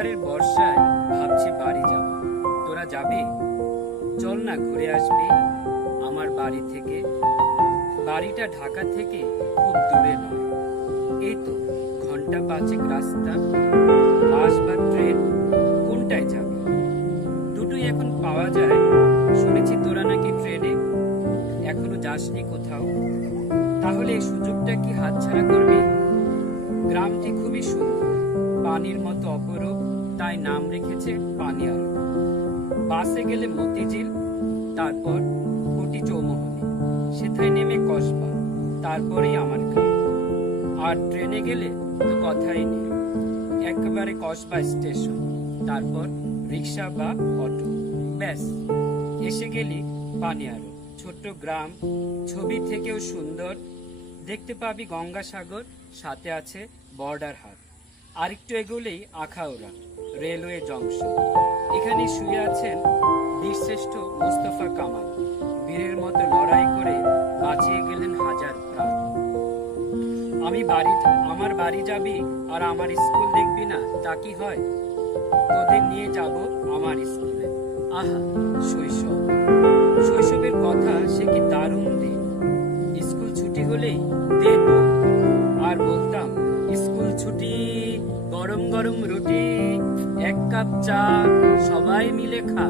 এবারের বর্ষায় ভাবছি বাড়ি যাব। তোরা যাবি? চল না, ঘুরে আসবি আমার বাড়ি থেকে। বাড়িটা ঢাকা থেকে খুব দূরে নয়, এই তো ঘন্টা 5 রাস্তা। বাস বা ট্রেন, কোনটায় যাবে? দুটোই এখন পাওয়া যায়। শুনেছি তোরা নাকি ট্রেনে এখনো যাসনি কোথাও। তাহলে এই সুযোগটা কি হাতছাড়া করবি? গ্রামটি খুবই সুন্দর, পানির মতো অপরূপ, তাই নাম রেখেছে পানিয়ার। বাসে গেলে মতিঝিল, তারপর কোটি চৌমোহনী, সেথায় নেমে কসবা, তারপরেই আমার গ্রাম। আর ট্রেনে গেলে তো কথাই নেই, একেবারে কসবা স্টেশন, তারপর রিক্সা বা অটো, ব্যাস এসে গেলি পানিয়ারো। ছোট্ট গ্রাম, ছবি থেকেও সুন্দর। দেখতে পাবি গঙ্গাসাগর, সাথে আছে বর্ডার হাট। আরেকটু এগোলেই আখাউড়া রেলওয়ে জংশন। এখানে শুয়ে আছেন বীরশ্রেষ্ঠ মোস্তফা কামাল। বীরের মতো লড়াই করে বাঁচিয়ে গেলেন হাজার প্রাণ। আমার বাড়ি যাবি আর আমার স্কুল দেখবি না, তা কি হয়? তোদের নিয়ে যাব আমার স্কুলে। আহা, শৈশব, শৈশবের কথা সে কি দারুণ দিন। স্কুল ছুটি হলেই দে বই, আর বলতাম স্কুল ছুটি, গরম গরম রুটি, 1 কাপ চা, সবাই মিলে খা।